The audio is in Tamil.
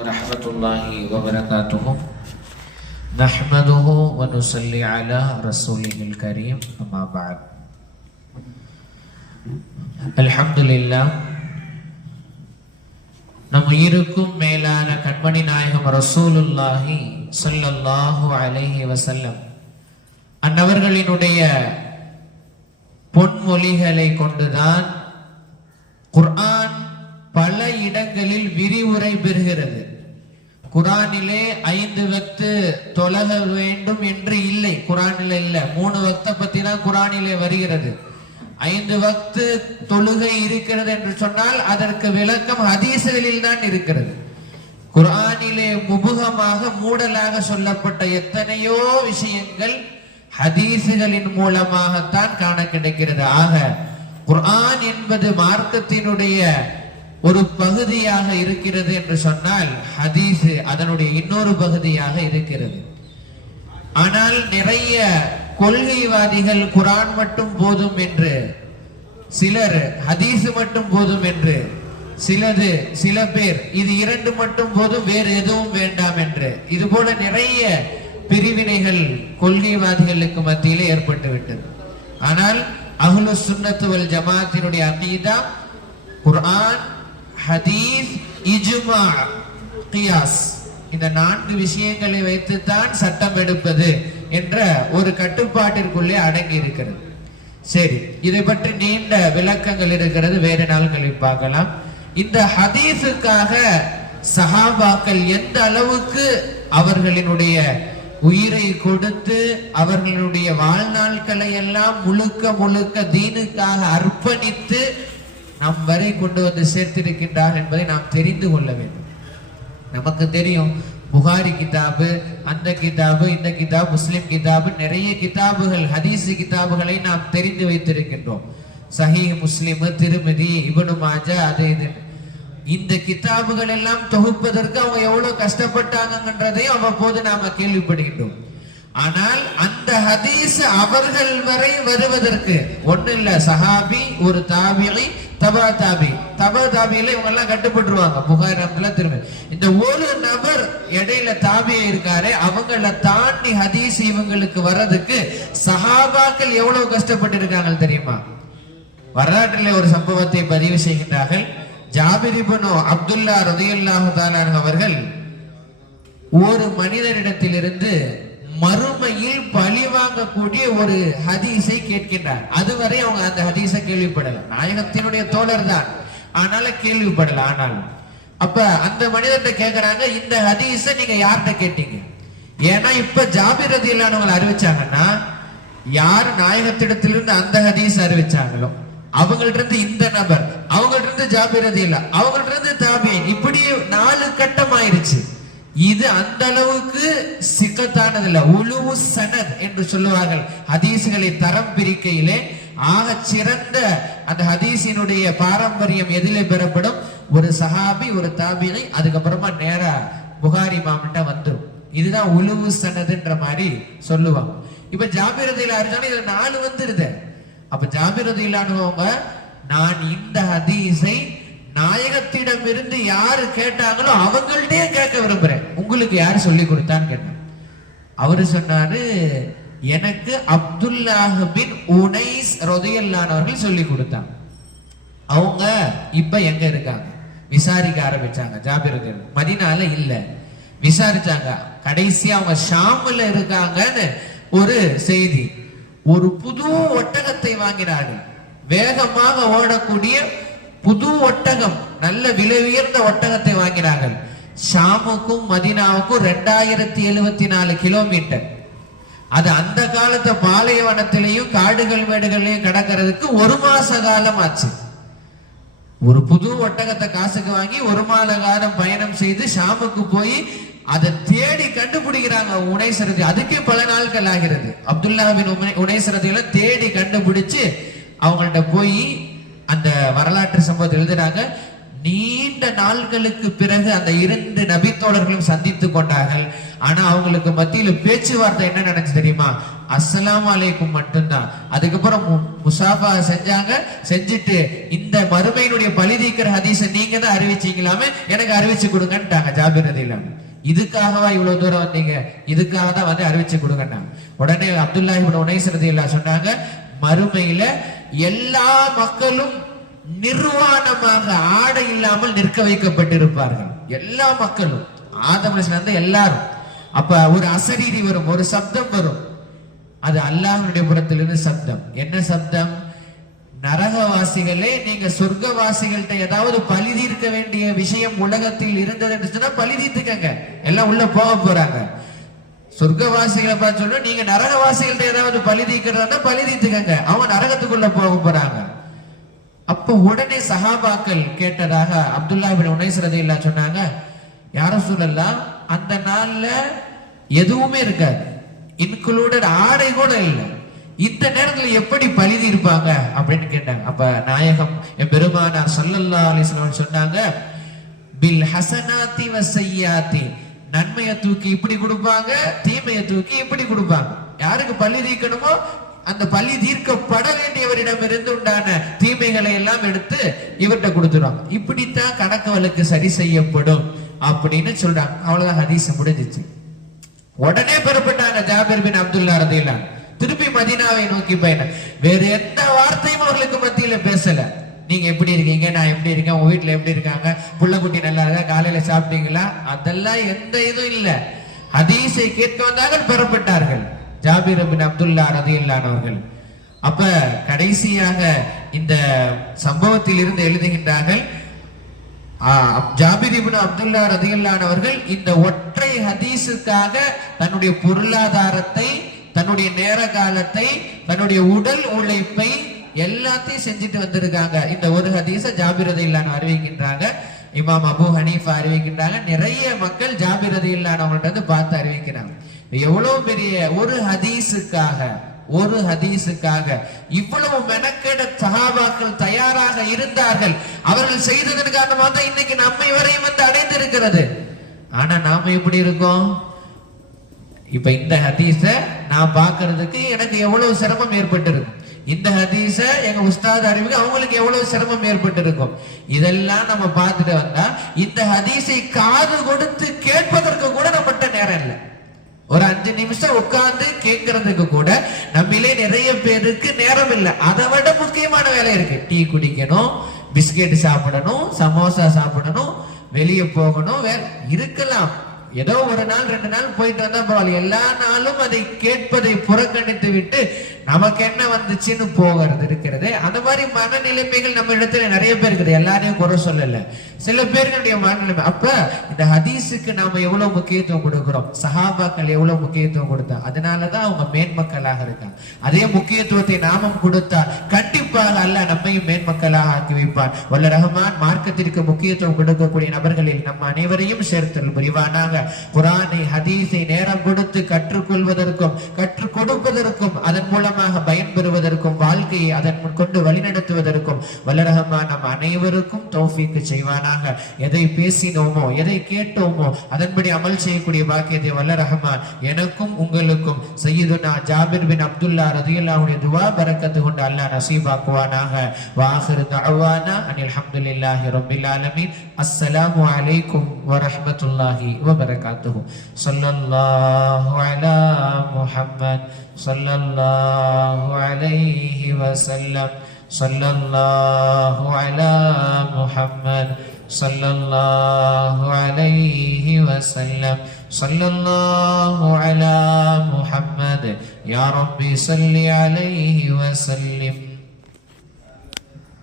ورحمة الله وبركاته نحمده ونصلي على رسوله الكريم أما بعد الحمد لله நம் உயிருக்கும் மேலான கண்மணி நாயகம் ரசூலுல்லாஹி ஸல்லல்லாஹு அலைஹி வஸல்லம் அன்னவர்களினுடைய பொன்மொழிகளை கொண்டுதான் குர்ஆன் பல இடங்களில் விரிவுரை பெறுகிறது. குர்ஆனிலே 5 வக்து தொழக வேண்டும் என்று இல்லை, குர்ஆனிலே இல்ல. 3 வக்தை பத்தி தான் குர்ஆனிலே வருகிறது. 5 வக்து தொழுகை இருக்கிறது என்று சொன்னால் அதற்கு விளக்கம் ஹதீஸ்களில் தான் இருக்கிறது. குர்ஆனிலே முபுகமாக மூடலாக சொல்லப்பட்ட எத்தனையோ விஷயங்கள் ஹதீஸ்களின் மூலமாகத்தான் காண கிடைக்கிறது. ஆக குர்ஆன் என்பது மார்க்கத்தினுடைய ஒரு பகுதியாக இருக்கிறது என்று சொன்னால் ஹதீஸ் அதனுடைய இன்னொரு பகுதியாக இருக்கிறது. ஆனால் நிறைய கொள்கைவாதிகள் குர்ஆன் மட்டும் போதும் என்று, சிலர் ஹதீஸ் மட்டும் போதும் என்று, சில பேர் இது 2 மட்டும் போதும் வேறு எதுவும் வேண்டாம் என்று, இது போல நிறைய பிரிவினைகள் கொள்கைவாதிகளுக்கு மத்தியிலே ஏற்பட்டுவிட்டது. ஆனால் அஹ்லுஸ் சுன்னத் வல் ஜமாஅத்தினுடைய அகீதா குர்ஆன், ஹதீஸ், இஜ்மா, கியாஸ், இந்த 4 விஷயங்களை வைத்துத்தான் சட்டம் எடுப்பது என்ற ஒரு கட்டுப்பாட்டிற்குள்ளே அடங்கி இருக்கிறது. சரி, இதை பற்றி நீண்ட விளக்கங்கள் இருக்கிறது, வேறு நாள்களில் பார்க்கலாம். இந்த ஹதீஸுக்காக சஹாபாக்கள் எந்த அளவுக்கு அவர்களினுடைய உயிரை கொடுத்து அவர்களுடைய வாழ்நாட்களை எல்லாம் முழுக்க தீனுக்காக அர்ப்பணித்து நம் வரை கொண்டு வந்து சேர்த்திருக்கின்றார் என்பதை நாம் தெரிந்து கொள்ள வேண்டும். நமக்கு தெரியும், புகாரி கிதாபு, அந்த கிதாபு, இந்த கிதாப், முஸ்லிம் கிதாபு, நிறைய கிதாபுகள், ஹதீஸ் கிதாபுகளை நாம் தெரிந்து வைத்திருக்கின்றோம். சஹீஹ் முஸ்லிம், திருமிதி, இப்னு மாஜா, அது இது. இந்த கிதாபுகள் எல்லாம் தொகுப்பதற்கு அவங்க எவ்வளவு கஷ்டப்பட்டாங்கன்றதையும் அவ்வப்போது நாம கேள்விப்படுகின்றோம். ஆனால் அந்த ஹதீஸ் அவர்கள் வரை வருவதற்கு ஒண்ணு இல்ல, சஹாபி, ஒரு தாபிஈ, தபா தாபியில இவங்க எல்லாம் கட்டுப்பட்டுருவாங்க. புகாரி ரஹ்மத்துல்லாஹி திரும்ப இந்த ஒரு நபர் இடையில தாபியை இருக்காரு, அவங்கள தாண்டி ஹதீஸ் இவங்களுக்கு வர்றதுக்கு சஹாபாக்கள் எவ்வளவு கஷ்டப்பட்டு இருக்காங்க தெரியுமா? வரலாற்றிலே ஒரு சம்பவத்தை பதிவு செய்கின்றார்கள். ஜாபிர் இப்னு அப்துல்லா ரலியல்லாஹு தஆலா அவர்கள் ஒரு மனிதரிடத்திலிருந்து மறுமையில் பழி வாங்கக்கூடிய ஒரு ஹதீஸை கேட்கின்றார். அதுவரை அவங்க அந்த ஹதீஸை கேள்விப்படல, நாயகத்தினுடைய தோழர் தான், ஆனால கேள்விப்படல. ஆனாலும் அப்ப அந்த மனிதர்கிட்ட கேட்கிறாங்க, இந்த ஹதீஸை நீங்க யார்கிட்ட கேட்டீங்க? ஏன்னா இப்ப ஜாபிர் ரலியல்லாஹு அறிவிச்சாங்கன்னா, யார் நாயகத்திடத்திலிருந்து அந்த ஹதீஸ் அறிவிச்சாங்களோ அவங்கள்ட்ட இருந்து இந்த நபர், அவங்கள்ட்ட இருந்து ஜாபிர் ரலியல்லாஹு, அவங்கள்ட்ட இருந்து தாபிஈன், இப்படி 4 கட்டம் ஆயிருச்சு. இது அந்த அளவுக்கு சிக்கத்தானது இல்ல. உலுவு சனத் என்று சொல்லுவார்கள் ஹதீஸ்களை தரம் பிரிக்கையிலே. ஆக சிறந்த அந்த ஹதீஸினுடைய பாரம்பரியம் எதிலே பெறப்படும்? ஒரு சஹாபி, ஒரு தாபிஈ, அதுக்கப்புறமா நேரா புகாரி இமாம்கிட்ட வந்துரும். இதுதான் உலுவு சனதுன்ற மாதிரி சொல்லுவாங்க. இப்ப ஜாபிர் ரலியல்லாஹு அன்ஹு இது 4 வந்துருது. அப்ப ஜாபிர் ரலியல்லாஹு அன்ஹு, நான் இந்த ஹதீஸை நாயகத்திடம் இருந்து யாரு கேட்டாங்களோ அவங்கள்ட்டே கேட்க விரும்புறேன், உங்களுக்கு யாரு சொல்லி கொடுத்தான்னு கேட்டாங்க. அவரு சொன்னாரு, எனக்கு அப்துல்லாஹ் பின் உனைஸ் ரலியல்லாஹு அன்ஹு அவர்கள் சொல்லி கொடுத்தாங்க. அவங்க இப்ப எங்க இருக்காங்க விசாரிக்க ஆரம்பிச்சாங்க. ஜாபிர் ரலியல்லாஹு மதீனால இல்ல, விசாரிச்சாங்க. கடைசியா அவங்க ஷாம்ல இருக்காங்கன்னு ஒரு செய்தி. ஒரு புது ஒட்டகத்தை வாங்கினார்கள், வேகமாக ஓடக்கூடிய புது ஒட்டகம், நல்ல விலை உயர்ந்த ஒட்டகத்தை வாங்கினார்கள். ஷாமுக்கும் மதீனாவுக்கும் 2074 கிலோமீட்டர். அது அந்த காலத்து பாலைவனத்திலையும் காடுகள் மேடுகளையும் கடக்கிறதுக்கு 1 மாச காலம் ஆச்சு. ஒரு புது ஒட்டகத்தை காசுக்கு வாங்கி 1 மாத காலம் பயணம் செய்து ஷாமுக்கு போய் அதை தேடி கண்டுபிடிக்கிறாங்க. உனைஸ் ரதி, அதுக்கே பல நாட்கள் ஆகிறது. அப்துல்லா பின் உனைஸ் ரதியெல்லாம் தேடி கண்டுபிடிச்சு அவங்கள்ட்ட போய் அந்த வரலாற்று சம்பவத்தை எழுதுறாங்க. நீண்ட நாட்களுக்கு பிறகு அந்த 2 நபி தோழர்களும் சந்தித்து கொண்டார்கள். ஆனா அவங்களுக்கு மத்தியில பேச்சுவார்த்தை என்ன நடந்துச்சு தெரியுமா? அஸ்ஸலாமு அலைக்கும் மட்டும்தான். அதுக்கப்புறம் முசாஃபா செஞ்சாங்க. செஞ்சுட்டு இந்த மறுமையினுடைய பழி தீர்க்கிற ஹதீஸை நீங்க தான் அறிவிச்சீங்களாமே, எனக்கு அறிவிச்சு கொடுங்கன்ட்டாங்க ஜாபிர் ரலியல்லாஹு அன்ஹு. இதுக்காகவா இவ்வளவு தூரம் வந்தீங்க? இதுக்காக தான் வந்து அறிவிச்சு கொடுங்கன்னாங்க. உடனே அப்துல்லாஹ் இப்னு உனைஸ் ரலியல்லாஹு சொன்னாங்க, மறுமையில எல்லா மக்களும் நிர்வாணமாக ஆடை இல்லாமல் நிற்க வைக்கப்பட்டிருப்பார்கள். எல்லா மக்களும், ஆதம் அலைஹிஸ்ஸலாம் எல்லாரும். அப்ப ஒரு அசரீரி வரும், ஒரு சப்தம் வரும். அது அல்லாஹ்வுடைய புறத்திலிருந்து சப்தம். என்ன சப்தம்? நரகவாசிகளே, நீங்க சொர்க்கவாசிகள்கிட்ட ஏதாவது பழி தீர்க்க வேண்டிய விஷயம் உலகத்தில் இருந்தது என்று சொன்னா பழி தீர்த்துக்கங்க, எல்லாம் உள்ள போக போறாங்க. சொர்க்கவாசிகளை பார்த்து சொல்ல, நீங்க நரகவாசிகள்கிட்ட ஏதாவது பழி தீர்க்கிறதா பழி தீர்த்துக்கங்க, அவங்க நரகத்துக்குள்ள போக போறாங்க. அப்ப உடனே சஹாபாக்கள் கேட்டதாக அப்துல்லாஹ் இப்னு உனைஸ் ரலியல்லாஹு சொன்னாங்க, யா ரசூலல்லாஹ், அந்த நாள்ல எதுவுமே இருக்காது, இன்க்ளூடட் ஆடை கூட இல்லை, இந்த நேரத்துல எப்படி பழி தீர்ப்பாங்க அப்படின்னு கேட்டாங்க. அப்ப நாயகம் பெருமானார் ஸல்லல்லாஹு அலைஹி வஸல்லம் சொன்னாங்க, பில் ஹஸனாத்தி வஸய்யாத்தி, நன்மையை தூக்கி இப்படி கொடுப்பாங்க, தீமையை தூக்கி இப்படி கொடுப்பாங்க. யாருக்கு பழி தீர்க்கணுமோ அந்த பழி தீர்க்கப்பட வேண்டியவரிடம் இருந்து உண்டான தீமைகளை எல்லாம் எடுத்து இவர்கிட்ட கொடுத்துருவாங்க. இப்படித்தான் கணக்கு வழக்கு சரி செய்யப்படும் அப்படின்னு சொல்றாங்க. அவ்வளவுதான், ஹதீஸ் முடிஞ்சிச்சு. உடனே பெறப்பட்டாங்க ஜாபிர் பின் அப்துல்லாஹ் ரலியல்லாஹு அன்ஹு. திருப்பி மதீனாவை நோக்கி பயணம். வேற எந்த வார்த்தையும் அவர்களுக்கு மத்தியில பேசல. நீங்க எப்படி இருக்கீங்க, நான் எப்படி இருக்கேன், உங்க வீட்டுல எப்படி இருக்காங்க, புள்ள குட்டி நல்லா இருக்கா, காலையில சாப்பிட்டீங்களா, அதெல்லாம் எந்த இதுவும் இல்ல. ஹதீஸை கேட்க வந்தார்கள், பெறப்பட்டார்கள் ஜாபிர் பின் அப்துல்லாஹ் ரலியல்லாஹு அன்ஹு அவர்கள். அப்ப கடைசியாக இந்த சம்பவத்தில் இருந்து எழுதுகின்றார்கள், ஜாபிர் இப்னு அப்துல்லாஹ் ரலியல்லாஹு அன்ஹு அவர்கள் இந்த ஒற்றை ஹதீஸுக்காக தன்னுடைய பொருளாதாரத்தை, தன்னுடைய நேர காலத்தை, தன்னுடைய உடல் உழைப்பை எல்லாத்தையும் செஞ்சுட்டு வந்திருக்காங்க. இந்த ஒரு ஹதீஸ ஜாபிர் ரலியல்லாஹு அன்ஹு அறிவிக்கின்றாங்க. இமாம் அபூ ஹனீஃபா அறிவிக்கின்றாங்க. நிறைய மக்கள் ஜாபிர் ரலியல்லாஹு அன்ஹு அவங்கள்ட்ட வந்து பார்த்து அறிவிக்கிறாங்க. எவ்வளவு பெரிய ஒரு ஹதீஸுக்காக இவ்வளவு மெனக்கெட சஹாபாக்கள் தயாராக இருந்தார்கள். அவர்கள் செய்ததன் காரணமாக தான் இன்னைக்கு நம்மை வரையும் வந்து அடைந்திருக்கிறது. ஆனா நாம எப்படி இருக்கோம்? இப்ப இந்த ஹதீஸ நான் பாக்குறதுக்கு எனக்கு எவ்வளவு சிரமம் ஏற்பட்டு இருக்கும், இந்த ஹதீஸ எங்க உஸ்தாத் அறிவுக்கு அவங்களுக்கு எவ்வளவு சிரமம் ஏற்பட்டு இருக்கும். இதெல்லாம் நம்ம பார்த்துட்டு வந்தா இந்த ஹதீஸை காது கொடுத்து கேட்பதற்கு கூட நம்மகிட்ட நேரம் இல்லை. ஒரு 5 நிமிஷம் உட்கார்ந்து கேட்கறதுக்கு கூட நம்மளே நிறைய பேருக்கு நேரம் இல்லை. அதை விட முக்கியமான வேலை இருக்கு. டீ குடிக்கணும், பிஸ்கெட் சாப்பிடணும், சமோசா சாப்பிடணும், வெளியே போகணும், வேற இருக்கலாம். ஏதோ ஒரு நாள் 2 நாள் போயிட்டு வந்தா பரவாயில்ல. எல்லா நாளும் அதை கேட்பதை புறக்கணித்து விட்டு நமக்கு என்ன வந்துச்சுன்னு போகிறது இருக்கிறது. அந்த மாதிரி மனநிலைமைகள் நம்ம இடத்துல நிறைய பேர் இருக்குது. எல்லாரையும் குறை சொல்லல, சில பேர்களுடைய மனநிலைமை. அப்ப இந்த ஹதீஸுக்கு நாம எவ்வளவு முக்கியத்துவம் கொடுக்கிறோம், சஹாபாக்கள் எவ்வளவு முக்கியத்துவம் கொடுத்தா, அதனாலதான் அவங்க மேன்மக்களாக இருக்காங்க. அதே முக்கியத்துவத்தை நாமும் கொடுத்தா கண்டிப்பாக அல்லாஹ் நம்மையும் மேன்மக்களாக ஆக்கி வைப்பான். வல்ல ரஹ்மான் மார்க்கத்திற்கு முக்கியத்துவம் கொடுக்கக்கூடிய நபர்களில் நம் அனைவரையும் சேர்த்தல் புரிவானாக. குர்ஆனை ஹதீஸை நேரம் கொடுத்து கற்றுக்கொள்வதற்கும் கற்றுக் கொடுப்பதற்கும் அதன் மூலமாக பயன்பெறுவதற்கும் வாழ்க்கையை அதன் கொண்டு வழிநடத்துவதற்கும் வல்ல ரஹ்மான் நம் அனைவருக்கும் தௌஃபீக் செய்வானாக. எதை பேசினோமோ, எதை கேட்டோமோ அதன்படி அமல் செய்யக்கூடிய பாக்கியத்தை வல்ல ரஹ்மான் எனக்கும் உங்களுக்கும் சய்யிதுனா ஜாபிர் பின் அப்துல்லாஹ் ரலியல்லாஹு அன்ஹு துஆ பரக்கத்து கொண்டு அல்லாஹ் நசீபாக்குவானாக. வாஹிரு தஅவானா அனில் ஹம்துலில்லாஹி ரப்பில் ஆலமீன். அஸ்ஸலாமு அலைக்கும் வரஹ்மத்துல்லாஹி வபரகாத்துஹு. ஸல்லல்லாஹு அலா முஹம்மத் ஸல்லல்லாஹு அலைஹி வஸல்லம். ஸல்லல்லாஹு அலா முஹம்மத் ஸல்லல்லாஹு அலைஹி வஸல்லம். ஸல்லல்லாஹு அலா முஹம்மத் யா ரப்பி ஸல்லி அலைஹி வஸல்லிம்.